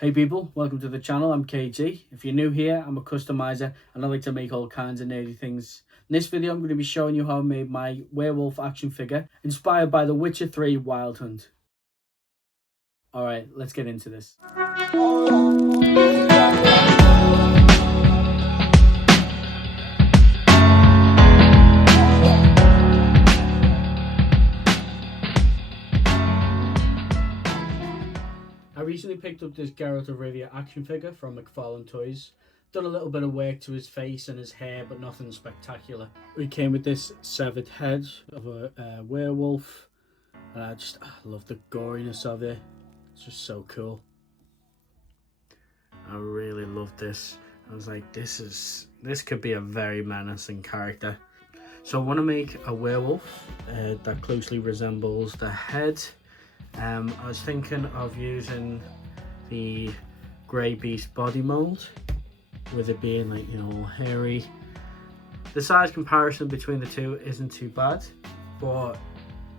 Hey people, welcome to the channel. I'm KG. If you're new here, I'm a customizer and I like to make all kinds of nerdy things. In this video, I'm going to be showing you how I made my werewolf action figure inspired by The Witcher 3 Wild Hunt. Alright, let's get into this. I recently picked up this Geralt of Rivia action figure from McFarlane Toys. Done a little bit of work to his face and his hair, but nothing spectacular. We came with this severed head of a werewolf. And I love the goriness of it. It's just so cool. I really love this. I was like, this could be a very menacing character. So I want to make a werewolf that closely resembles the head. I was thinking of using the grey beast body mold, with it being like, you know, hairy. The size comparison between the two isn't too bad, but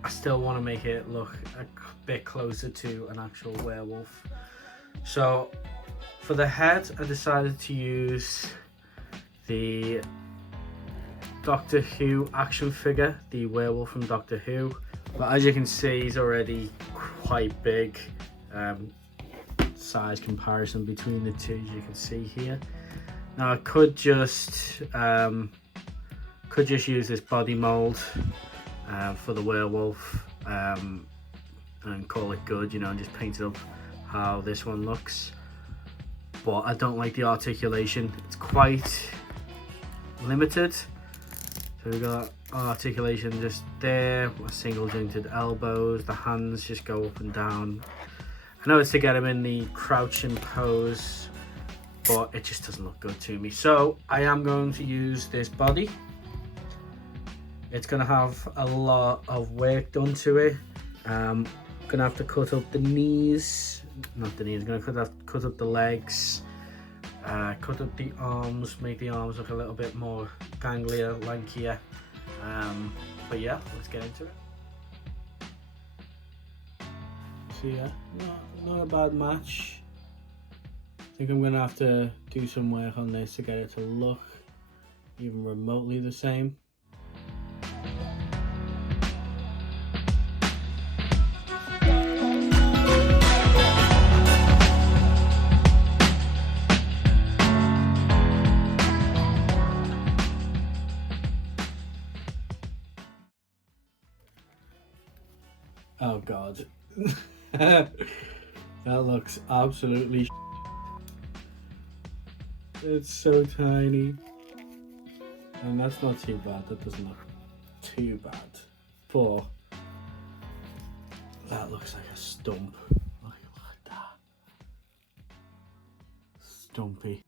I still want to make it look a bit closer to an actual werewolf. So for the head, I decided to use the Doctor Who action figure, the werewolf from Doctor Who. But as you can see, he's already quite big. Size comparison between the two, as you can see here. Now I could just use this body mold for the werewolf and call it good, you know, and just paint it up how this one looks. But I don't like the articulation; it's quite limited. So we've got articulation just there, single jointed elbows, the hands just go up and down. I know it's to get him in the crouching pose, but it just doesn't look good to me. So I am going to use this body. It's going to have a lot of work done to it. I'm going to have to cut up the knees, not the knees, I'm going to cut up the legs. Cut up the arms, make the arms look a little bit more ganglier, lankier. But yeah, let's get into it. So yeah, not a bad match. I think I'm gonna have to do some work on this to get it to look even remotely the same. Oh god. That looks absolutely It's so tiny. And that's not too bad, that doesn't look too bad. But that looks like a stump. Look at that. Stumpy.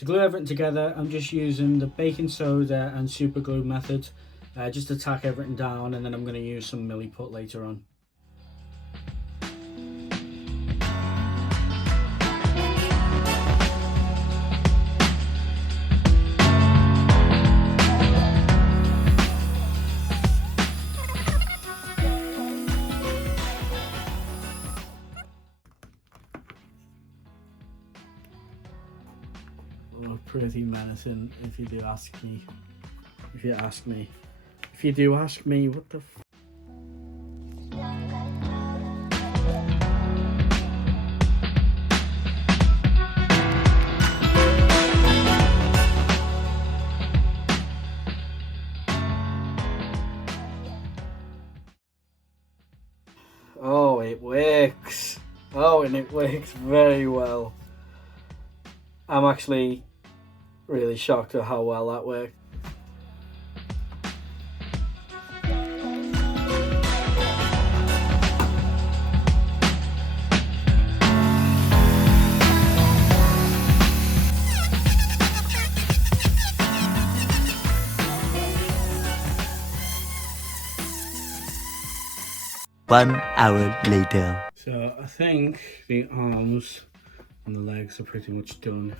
To glue everything together, I'm just using the baking soda and super glue method, just to tack everything down, and then I'm going to use some milliput later on. Oh, pretty menacing, if you do ask me. If you ask me. If you do ask me, what the f... Oh, it works. Oh, and it works very well. I'm actually really shocked at how well that worked. One hour later. So I think the arms and the legs are pretty much done.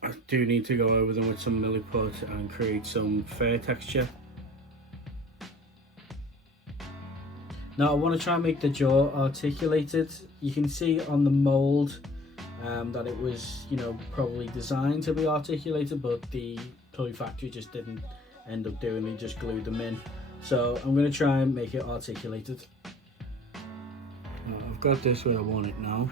I do need to go over them with some milliput and create some fur texture. Now I want to try and make the jaw articulated. You can see on the mould that it was, you know, probably designed to be articulated, but the toy factory just didn't end up doing it, just glued them in. So I'm going to try and make it articulated. I've got this where I want it now.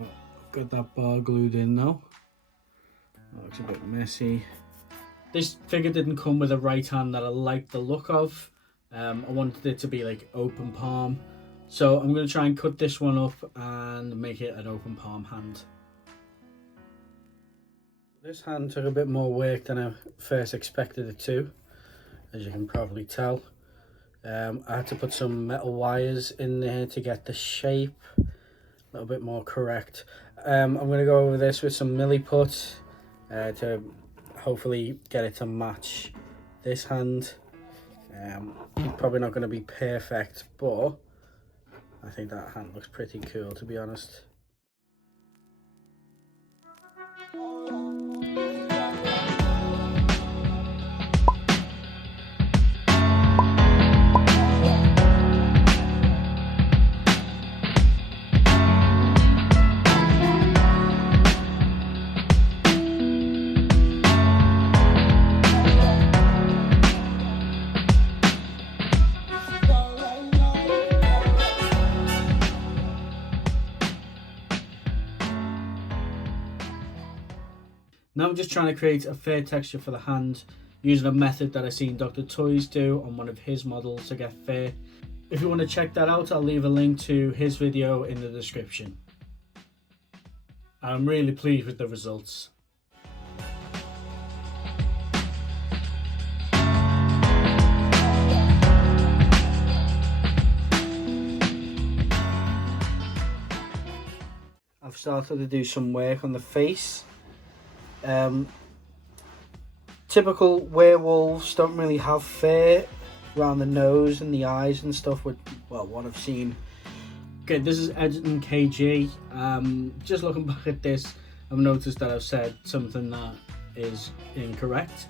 I've got that bar glued in now. That looks a bit messy. This figure didn't come with a right hand that I liked the look of. I wanted it to be like open palm. So I'm going to try and cut this one up and make it an open palm hand. This hand took a bit more work than I first expected it to, as you can probably tell. I had to put some metal wires in there to get the shape a little bit more correct. I'm going to go over this with some milliput to hopefully get it to match this hand. Probably not going to be perfect, but I think that hand looks pretty cool, to be honest. Now I'm just trying to create a fair texture for the hand using a method that I've seen Dr. Toys do on one of his models to get fair. If you want to check that out, I'll leave a link to his video in the description. I'm really pleased with the results. I've started to do some work on the face. Typical werewolves don't really have fur around the nose and the eyes and stuff, with, well, what I've seen. Okay, this is Edgerton KG. Just looking back at this, I've noticed that I've said something that is incorrect.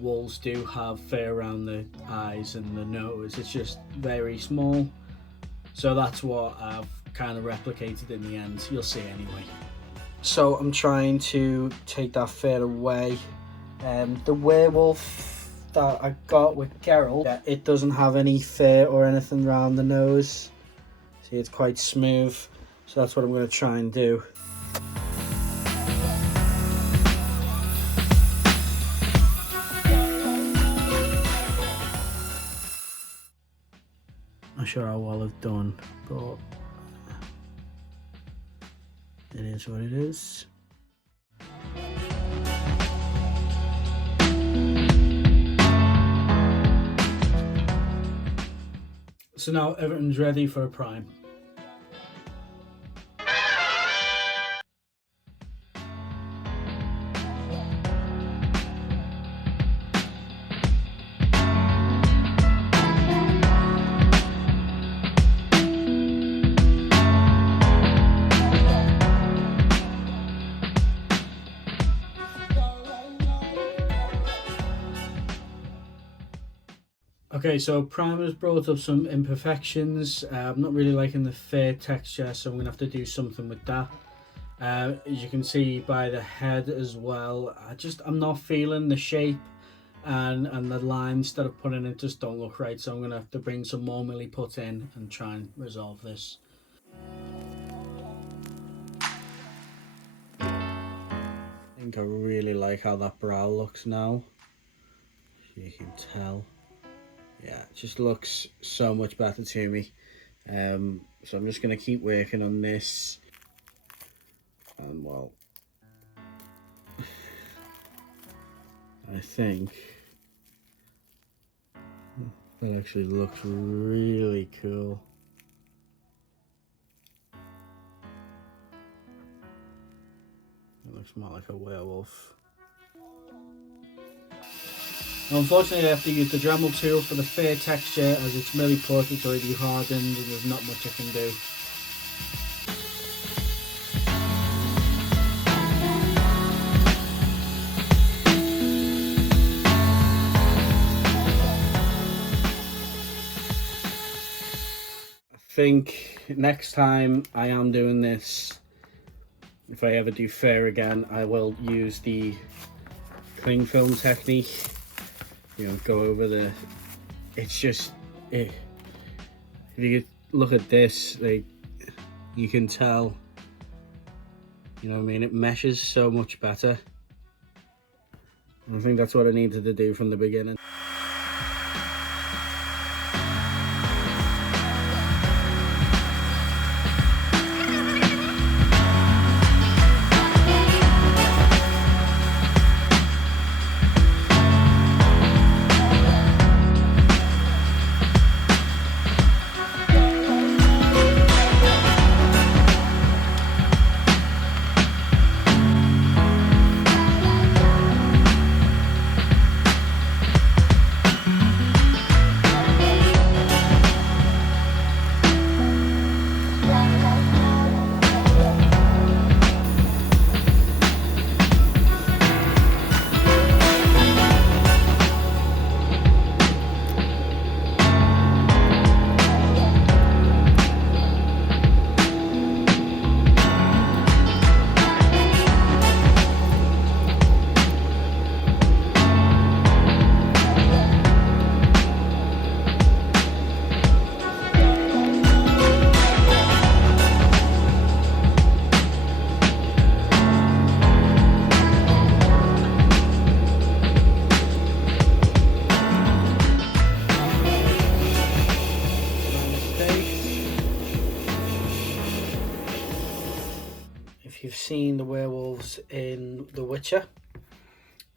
Wolves do have fur around the eyes and the nose, it's just very small. So that's what I've kind of replicated in the end, you'll see anyway. So I'm trying to take that fur away. The werewolf that I got with Geralt, it doesn't have any fur or anything around the nose. See, it's quite smooth. So that's what I'm going to try and do. Not sure how well I've done, but it is what it is. So now everything's ready for a prime. Okay, so primer's brought up some imperfections. I'm not really liking the fair texture, so I'm going to have to do something with that. As you can see by the head as well, I'm not feeling the shape and the lines that I've put in it just don't look right, so I'm going to have to bring some more milliput in and try and resolve this. I think I really like how that brow looks now. You can tell. Yeah, it just looks so much better to me. So I'm just going to keep working on this. And well, I think that actually looks really cool. It looks more like a werewolf. Unfortunately, I have to use the Dremel tool for the fair texture, as it's milliput, it's already hardened, and there's not much I can do. I think next time I am doing this, if I ever do fair again, I will use the cling film technique. You know, go over the, it's just, if you look at this, like, you can tell, you know what I mean, it meshes so much better. And I think that's what I needed to do from the beginning. If you've seen the werewolves in The Witcher,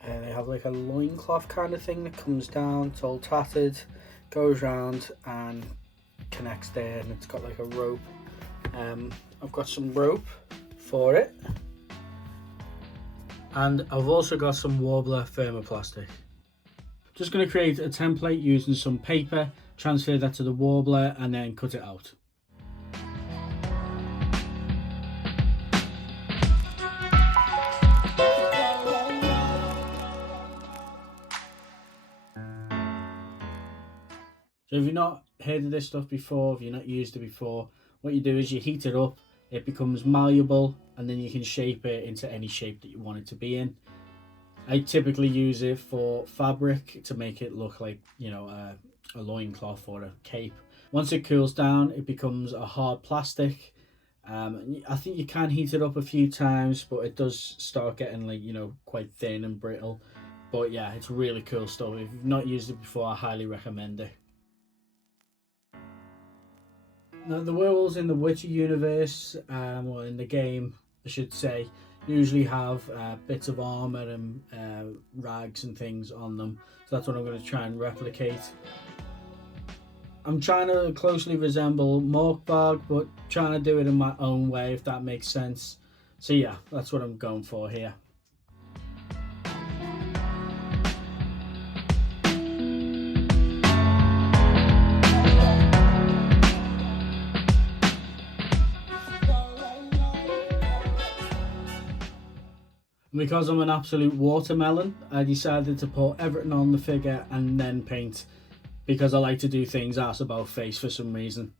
they have like a loincloth kind of thing that comes down, it's all tattered, goes round and connects there, and it's got like a rope. I've got some rope for it, and I've also got some Warbler thermoplastic. Just going to create a template using some paper, transfer that to the Warbler and then cut it out. So if you've not heard of this stuff before, if you're not used it before, what you do is you heat it up, it becomes malleable, and then you can shape it into any shape that you want it to be in. I typically use it for fabric to make it look like, you know, a loincloth or a cape. Once it cools down, it becomes a hard plastic. I think you can heat it up a few times, but it does start getting, like, you know, quite thin and brittle. But yeah, it's really cool stuff. If you've not used it before, I highly recommend it. Now, the werewolves in the Witcher universe, or in the game, I should say, usually have bits of armor and rags and things on them. So that's what I'm going to try and replicate. I'm trying to closely resemble Morkvarg, but trying to do it in my own way, if that makes sense. So yeah, that's what I'm going for here. And because I'm an absolute watermelon, I decided to put everything on the figure and then paint, because I like to do things ass about face for some reason.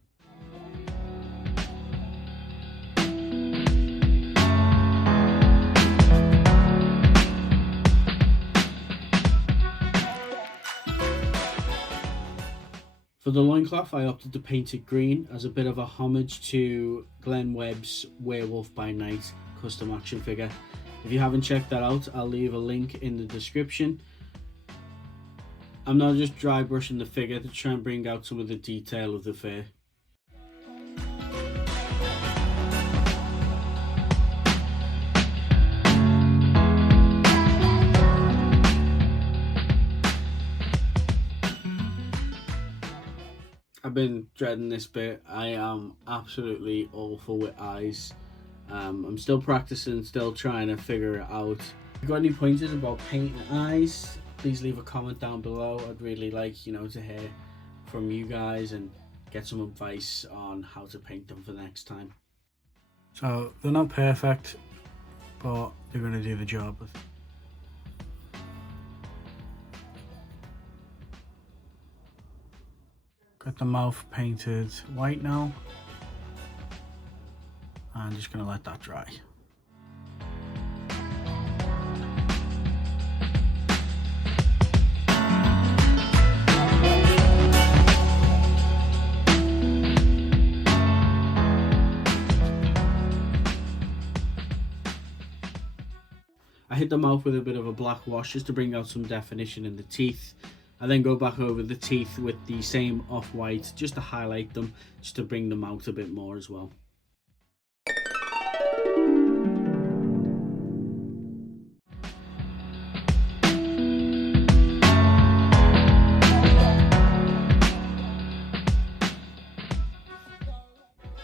For the loincloth, I opted to paint it green as a bit of a homage to Glenn Webb's Werewolf by Night custom action figure. If you haven't checked that out, I'll leave a link in the description. I'm now just dry brushing the figure to try and bring out some of the detail of the fur. I've been dreading this bit. I am absolutely awful with eyes. I'm still practicing, still trying to figure it out. If you've got any pointers about painting eyes, please leave a comment down below. I'd really like, to hear from you guys and get some advice on how to paint them for next time. So they're not perfect, but they're going to do the job. Got the mouth painted white now. I'm just going to let that dry. I hit the mouth with a bit of a black wash just to bring out some definition in the teeth. I then go back over the teeth with the same off-white just to highlight them, just to bring them out a bit more as well.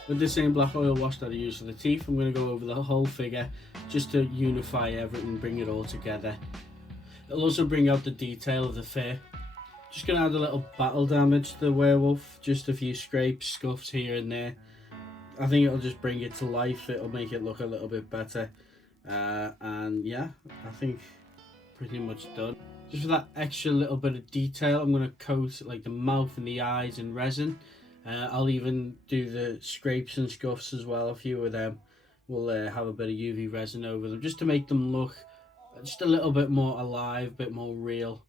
With the same black oil wash that I use for the teeth, I'm going to go over the whole figure just to unify everything, bring it all together. It'll also bring out the detail of the fur. Just going to add a little battle damage to the werewolf, just a few scrapes, scuffs here and there. I think it'll just bring it to life, it'll make it look a little bit better. And yeah, I think pretty much done. Just for that extra little bit of detail, I'm going to coat like the mouth and the eyes in resin. I'll even do the scrapes and scuffs as well. A few of them will have a bit of UV resin over them, just to make them look just a little bit more alive, a bit more real.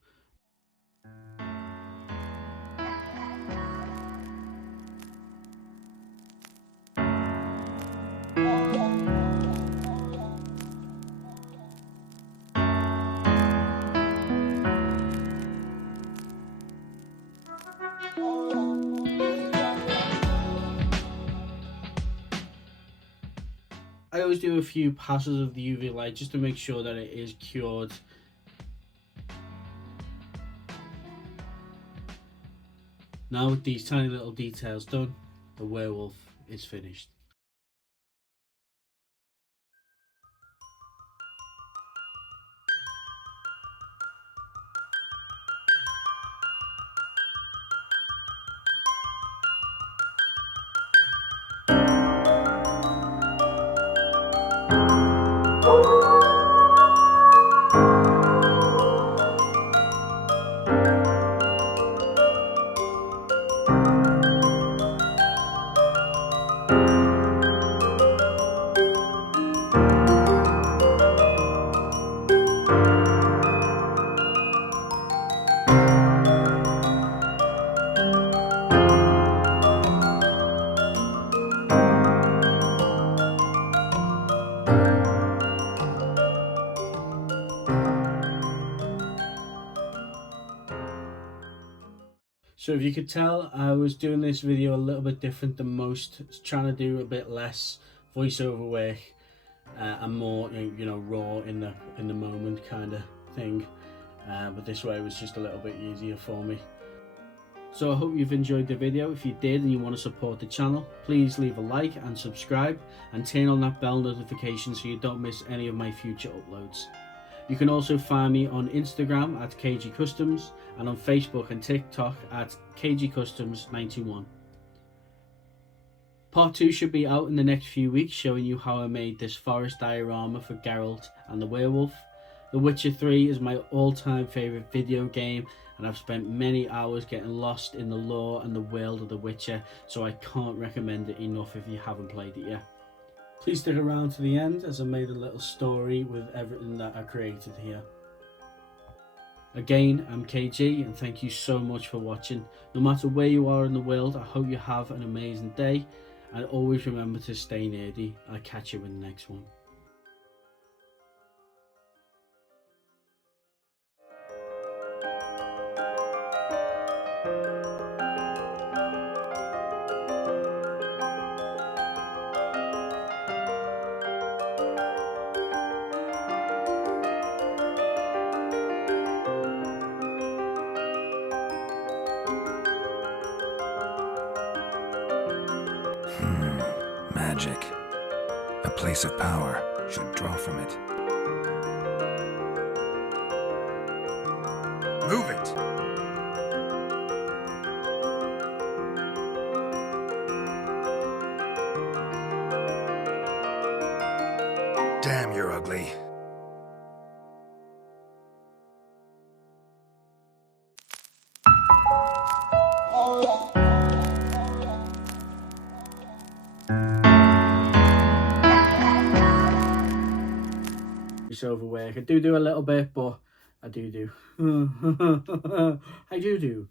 I always do a few passes of the UV light just to make sure that it is cured. Now with these tiny little details done, the werewolf is finished. So if you could tell, I was doing this video a little bit different than most, trying to do a bit less voiceover work and more, raw in the moment kind of thing. But this way was just a little bit easier for me. So I hope you've enjoyed the video. If you did and you want to support the channel, please leave a like and subscribe, and turn on that bell notification so you don't miss any of my future uploads. You can also find me on Instagram at KG Customs and on Facebook and TikTok at KG Customs 91. Part 2 should be out in the next few weeks, showing you how I made this forest diorama for Geralt and the werewolf. The Witcher 3 is my all-time favourite video game, and I've spent many hours getting lost in the lore and the world of The Witcher, so I can't recommend it enough if you haven't played it yet. Please stick around to the end as I made a little story with everything that I created here. Again, I'm KG, and thank you so much for watching. No matter where you are in the world, I hope you have an amazing day, and always remember to stay nerdy. I'll catch you in the next one. Magic. A place of power should draw from it. Move it! Damn, you're ugly. Overwork. I do a little bit, but I do. I do.